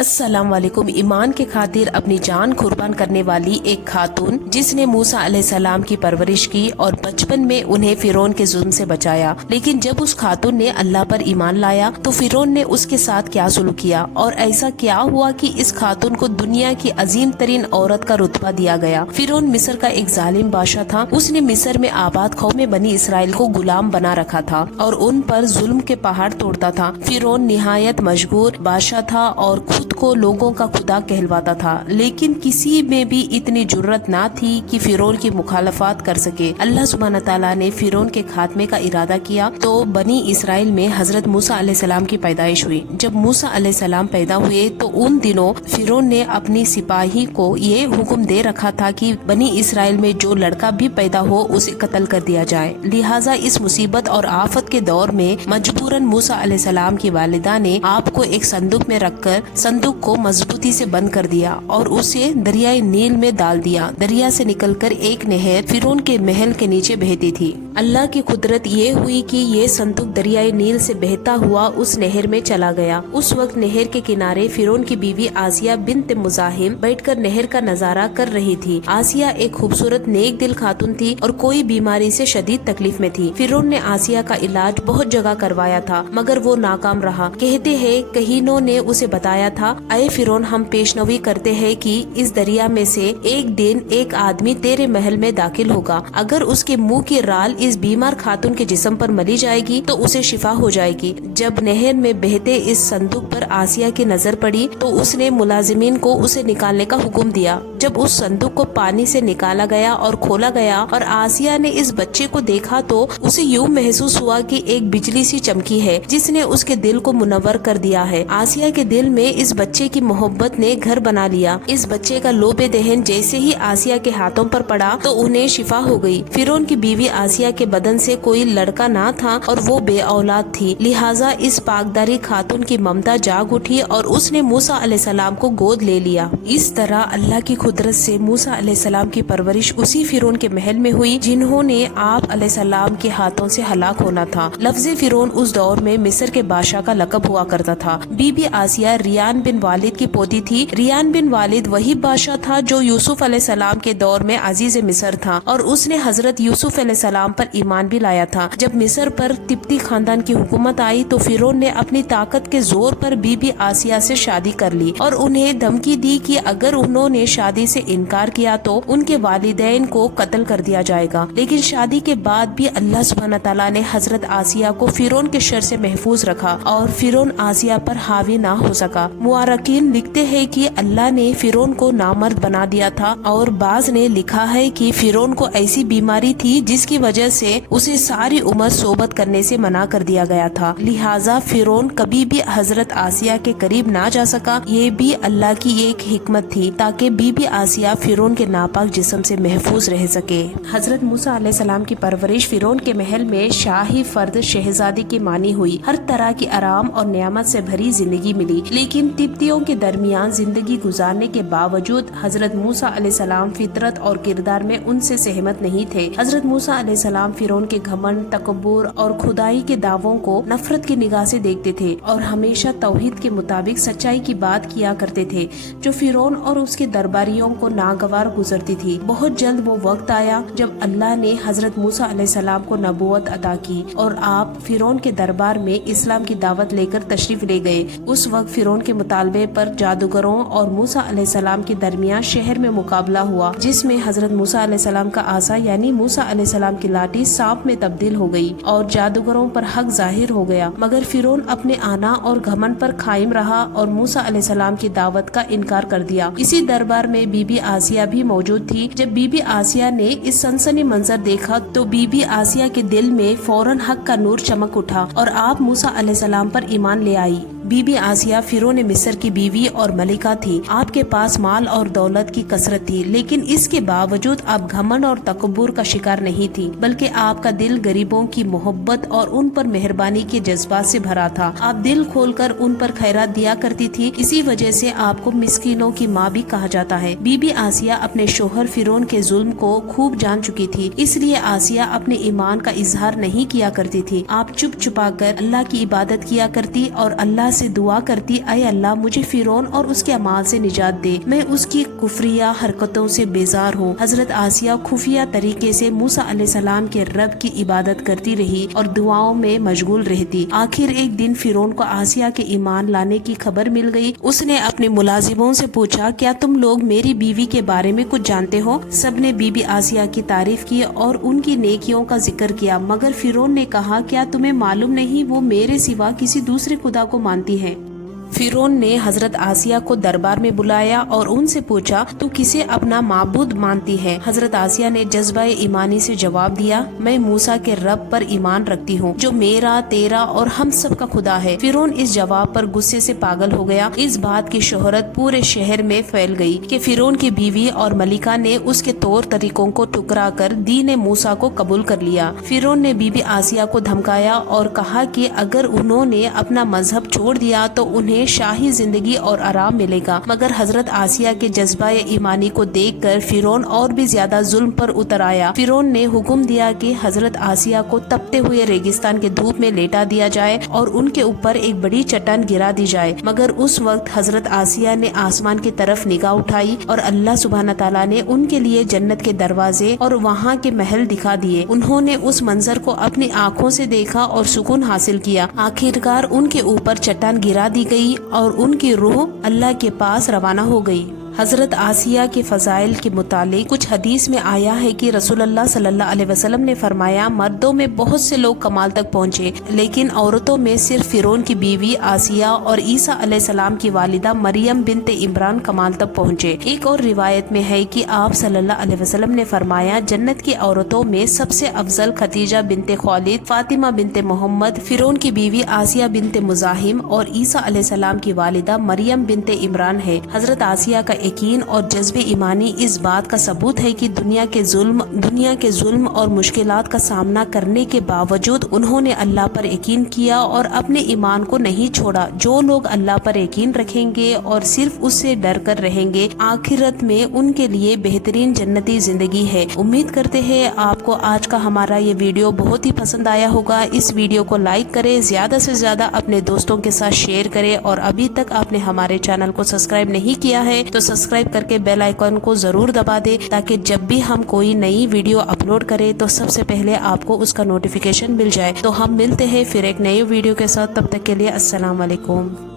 السلام علیکم۔ ایمان کے خاطر اپنی جان قربان کرنے والی ایک خاتون جس نے موسیٰ علیہ السلام کی پرورش کی اور بچپن میں انہیں فرعون کے ظلم سے بچایا، لیکن جب اس خاتون نے اللہ پر ایمان لایا تو فرعون نے اس کے ساتھ کیا سلوک کیا اور ایسا کیا ہوا کہ اس خاتون کو دنیا کی عظیم ترین عورت کا رتبہ دیا گیا۔ فرعون مصر کا ایک ظالم بادشاہ تھا۔ اس نے مصر میں آباد قوم بنی اسرائیل کو غلام بنا رکھا تھا اور ان پر ظلم کے پہاڑ توڑتا تھا۔ فرعون نہایت مشغول بادشاہ تھا اور خود کو لوگوں کا خدا کہلواتا تھا، لیکن کسی میں بھی اتنی جرت نہ تھی کہ فرعون کی مخالفت کر سکے۔ اللہ سبحانہ تعالیٰ نے فرعون کے خاتمے کا ارادہ کیا تو بنی اسرائیل میں حضرت موسیٰ علیہ السلام کی پیدائش ہوئی۔ جب موسیٰ علیہ السلام پیدا ہوئے تو ان دنوں فرعون نے اپنی سپاہی کو یہ حکم دے رکھا تھا کہ بنی اسرائیل میں جو لڑکا بھی پیدا ہو اسے قتل کر دیا جائے۔ لہٰذا اس مصیبت اور آفت کے دور میں مجبوراً موسیٰ علیہ السلام کی والدہ نے آپ کو ایک صندوق میں رکھ کر صندوق کو مضبوطی سے بند کر دیا اور اسے دریائے نیل میں ڈال دیا۔ دریا سے نکل کر ایک نہر فرعون کے محل کے نیچے بہتی تھی۔ اللہ کی قدرت یہ ہوئی کہ یہ صندوق دریائے نیل سے بہتا ہوا اس نہر میں چلا گیا۔ اس وقت نہر کے کنارے فرعون کی بیوی آسیہ بنت مزاحم بیٹھ کر نہر کا نظارہ کر رہی تھی۔ آسیہ ایک خوبصورت نیک دل خاتون تھی اور کوئی بیماری سے شدید تکلیف میں تھی۔ فرعون نے آسیہ کا علاج بہت جگہ کروایا تھا مگر وہ ناکام رہا۔ کہتے ہیں کہینوں نے اسے بتایا تھا، اے فرعون، ہم پیشنوی کرتے ہیں کہ اس دریا میں سے ایک دن ایک آدمی تیرے محل میں داخل ہوگا۔ اگر اس کے منہ کی رال اس بیمار خاتون کے جسم پر ملی جائے گی تو اسے شفا ہو جائے گی۔ جب نہر میں بہتے اس صندوق پر آسیہ کی نظر پڑی تو اس نے ملازمین کو اسے نکالنے کا حکم دیا۔ جب اس صندوق کو پانی سے نکالا گیا اور کھولا گیا اور آسیہ نے اس بچے کو دیکھا تو اسے یوں محسوس ہوا کہ ایک بجلی سی چمکی ہے جس نے اس کے دل کو منور کر دیا ہے۔ آسیہ کے دل میں اس بچے کی محبت نے گھر بنا لیا۔ اس بچے کا لوب دہن جیسے ہی آسیہ کے ہاتھوں پر پڑا تو انہیں شفا ہو گئی۔ فرعون کی بیوی آسیہ کے بدن سے کوئی لڑکا نہ تھا اور وہ بے اولاد تھی، لہٰذا اس پاکداری خاتون کی ممتا جاگ اٹھی اور اس نے موسیٰ علیہ السلام کو گود لے لیا۔ اس طرح اللہ کی قدرت سے موسیٰ علیہ السلام کی پرورش اسی فرعون کے محل میں ہوئی جنہوں نے آپ علیہ السلام کے ہاتھوں سے ہلاک ہونا تھا۔ لفظ فرعون اس دور میں مصر کے بادشاہ کا لقب ہوا کرتا تھا۔ بی بی آسیہ ریان بن والد کی پوتی تھی۔ ریان بن والد وہی بادشاہ تھا جو یوسف علیہ السلام کے دور میں عزیز مصر تھا اور اس نے حضرت یوسف علیہ السلام پر ایمان بھی لایا تھا۔ جب مصر پر قبطی خاندان کی حکومت آئی تو فرعون نے اپنی طاقت کے زور پر بی بی آسیہ سے شادی کر لی اور انہیں دھمکی دی کہ اگر انہوں نے شادی سے انکار کیا تو ان کے والدین کو قتل کر دیا جائے گا۔ لیکن شادی کے بعد بھی اللہ سبحانہ تعالیٰ نے حضرت آسیہ کو فرعون کے شر سے محفوظ رکھا اور فرعون آسیہ پر حاوی نہ ہو سکا۔ مورخین لکھتے ہیں کہ اللہ نے فرعون کو نامرد بنا دیا تھا اور بعض نے لکھا ہے کہ فرعون کو ایسی بیماری تھی جس کی وجہ سے اسے ساری عمر صحبت کرنے سے منع کر دیا گیا تھا، لہٰذا فرعون کبھی بھی حضرت آسیہ کے قریب نہ جا سکا۔ یہ بھی اللہ کی ایک حکمت تھی تاکہ بی بی آسیہ فرعون کے ناپاک جسم سے محفوظ رہ سکے۔ حضرت موسیٰ علیہ السلام کی پرورش فرعون کے محل میں شاہی فرد شہزادی کی مانی ہوئی۔ ہر طرح کی آرام اور نعمت سے بھری زندگی ملی، لیکن قبطیوں کے درمیان زندگی گزارنے کے باوجود حضرت موسیٰ علیہ السلام فطرت اور کردار میں ان سے سہمت نہیں تھے۔ حضرت موسیٰ علیہ السلام فرعون کے گھمنڈ، تکبر اور خدائی کے دعووں کو نفرت کی نگاہ سے دیکھتے تھے اور ہمیشہ توحید کے مطابق سچائی کی بات کیا کرتے تھے جو فرعون اور اس کے درباریوں کو ناگوار گزرتی تھی۔ بہت جلد وہ وقت آیا جب اللہ نے حضرت موسیٰ علیہ السلام کو نبوت عطا کی اور آپ فرعون کے دربار میں اسلام کی دعوت لے کر تشریف لے گئے۔ اس وقت فرعون کے مطالبے پر جادوگروں اور موسیٰ علیہ السلام کے درمیان شہر میں مقابلہ ہوا جس میں حضرت موسیٰ علیہ السلام کا عصا یعنی موسیٰ علیہ السلام کی لاٹھی سانپ میں تبدیل ہو گئی اور جادوگروں پر حق ظاہر ہو گیا، مگر فرعون اپنے آنا اور گھمنڈ پر قائم رہا اور موسیٰ علیہ السلام کی دعوت کا انکار کر دیا۔ اسی دربار میں بی بی آسیہ بھی موجود تھی۔ جب بی بی آسیہ نے اس سنسنی منظر دیکھا تو بی بی آسیہ کے دل میں فوراً حق کا نور چمک اٹھا اور آپ موسیٰ علیہ السلام پر ایمان لے آئی۔ بی بی آسیہ فرعون مصر کی بیوی اور ملکہ تھی۔ آپ کے پاس مال اور دولت کی کثرت تھی، لیکن اس کے باوجود آپ گھمنڈ اور تکبر کا شکار نہیں تھی، بلکہ آپ کا دل غریبوں کی محبت اور ان پر مہربانی کے جذبات سے بھرا تھا۔ آپ دل کھول کر ان پر خیرات دیا کرتی تھی، اسی وجہ سے آپ کو مسکینوں کی ماں بھی کہا جاتا ہے۔ بی بی آسیہ اپنے شوہر فرعون کے ظلم کو خوب جان چکی تھی، اس لیے آسیہ اپنے ایمان کا اظہار نہیں کیا کرتی تھی۔ آپ چپ چھپا کر اللہ کی عبادت کیا کرتی اور اللہ سے دعا کرتی، اے اللہ مجھے فرعون اور اس کے اعمال سے نجات دے، میں اس کی کفریہ حرکتوں سے بیزار ہوں۔ حضرت آسیہ خفیہ طریقے سے موسیٰ علیہ السلام کے رب کی عبادت کرتی رہی اور دعاؤں میں مشغول رہتی۔ آخر ایک دن فرعون کو آسیہ کے ایمان لانے کی خبر مل گئی۔ اس نے اپنے ملازموں سے پوچھا، کیا تم لوگ میری بیوی کے بارے میں کچھ جانتے ہو؟ سب نے بی بی آسیہ کی تعریف کی اور ان کی نیکیوں کا ذکر کیا، مگر فرعون نے کہا، کیا تمہیں معلوم نہیں وہ میرے سوا کسی دوسرے خدا کو مانتی ہے؟ فرعون نے حضرت آسیہ کو دربار میں بلایا اور ان سے پوچھا، تو کسے اپنا معبود مانتی ہے؟ حضرت آسیہ نے جذبہ ایمانی سے جواب دیا، میں موسیٰ کے رب پر ایمان رکھتی ہوں جو میرا، تیرا اور ہم سب کا خدا ہے۔ فرعون اس جواب پر غصے سے پاگل ہو گیا۔ اس بات کی شہرت پورے شہر میں پھیل گئی کہ فرعون کی بیوی اور ملکہ نے اس کے طور طریقوں کو ٹھکرا کر دین موسیٰ کو قبول کر لیا۔ فرعون نے بی بی آسیہ کو دھمکایا اور کہا کہ اگر انہوں نے اپنا مذہب چھوڑ دیا تو انہیں شاہی زندگی اور آرام ملے گا، مگر حضرت آسیہ کے جذبہ ایمانی کو دیکھ کر فرعون اور بھی زیادہ ظلم پر اتر آیا۔ فرعون نے حکم دیا کہ حضرت آسیہ کو تپتے ہوئے ریگستان کے دھوپ میں لیٹا دیا جائے اور ان کے اوپر ایک بڑی چٹان گرا دی جائے، مگر اس وقت حضرت آسیہ نے آسمان کی طرف نگاہ اٹھائی اور اللہ سبحانہ تعالیٰ نے ان کے لیے جنت کے دروازے اور وہاں کے محل دکھا دیے۔ انہوں نے اس منظر کو اپنی آنکھوں سے دیکھا اور سکون حاصل کیا۔ آخرکار ان کے اوپر چٹان گرا دی گئی اور ان کی روح اللہ کے پاس روانہ ہو گئی۔ حضرت آسیہ کے فضائل کے متعلق کچھ حدیث میں آیا ہے کہ رسول اللہ صلی اللہ علیہ وسلم نے فرمایا، مردوں میں بہت سے لوگ کمال تک پہنچے لیکن عورتوں میں صرف فرعون کی بیوی آسیہ اور عیسیٰ علیہ السلام کی والدہ مریم بنت عمران کمال تک پہنچے۔ ایک اور روایت میں ہے کہ آپ صلی اللہ علیہ وسلم نے فرمایا، جنت کی عورتوں میں سب سے افضل خدیجہ بنت خویلد، فاطمہ بنت محمد، فرعون کی بیوی آسیہ بنت مزاحم اور عیسیٰ علیہ السلام کی والدہ مریم بنت عمران ہے۔ حضرت آسیہ کا یقین اور جذب ایمانی اس بات کا ثبوت ہے کہ دنیا کے ظلم اور مشکلات کا سامنا کرنے کے باوجود انہوں نے اللہ پر یقین کیا اور اپنے ایمان کو نہیں چھوڑا۔ جو لوگ اللہ پر یقین رکھیں گے اور صرف اس سے ڈر کر رہیں گے، آخرت میں ان کے لیے بہترین جنتی زندگی ہے۔ امید کرتے ہیں آپ کو آج کا ہمارا یہ ویڈیو بہت ہی پسند آیا ہوگا۔ اس ویڈیو کو لائک کریں، زیادہ سے زیادہ اپنے دوستوں کے ساتھ شیئر کریں اور ابھی تک آپ نے ہمارے چینل کو سبسکرائب نہیں کیا ہے تو سبسکرائب کر کے بیل آئیکن کو ضرور دبا دے تاکہ جب بھی ہم کوئی نئی ویڈیو اپلوڈ کریں تو سب سے پہلے آپ کو اس کا نوٹیفیکیشن مل جائے۔ تو ہم ملتے ہیں پھر ایک نئی ویڈیو کے ساتھ، تب تک کے لیے السلام علیکم۔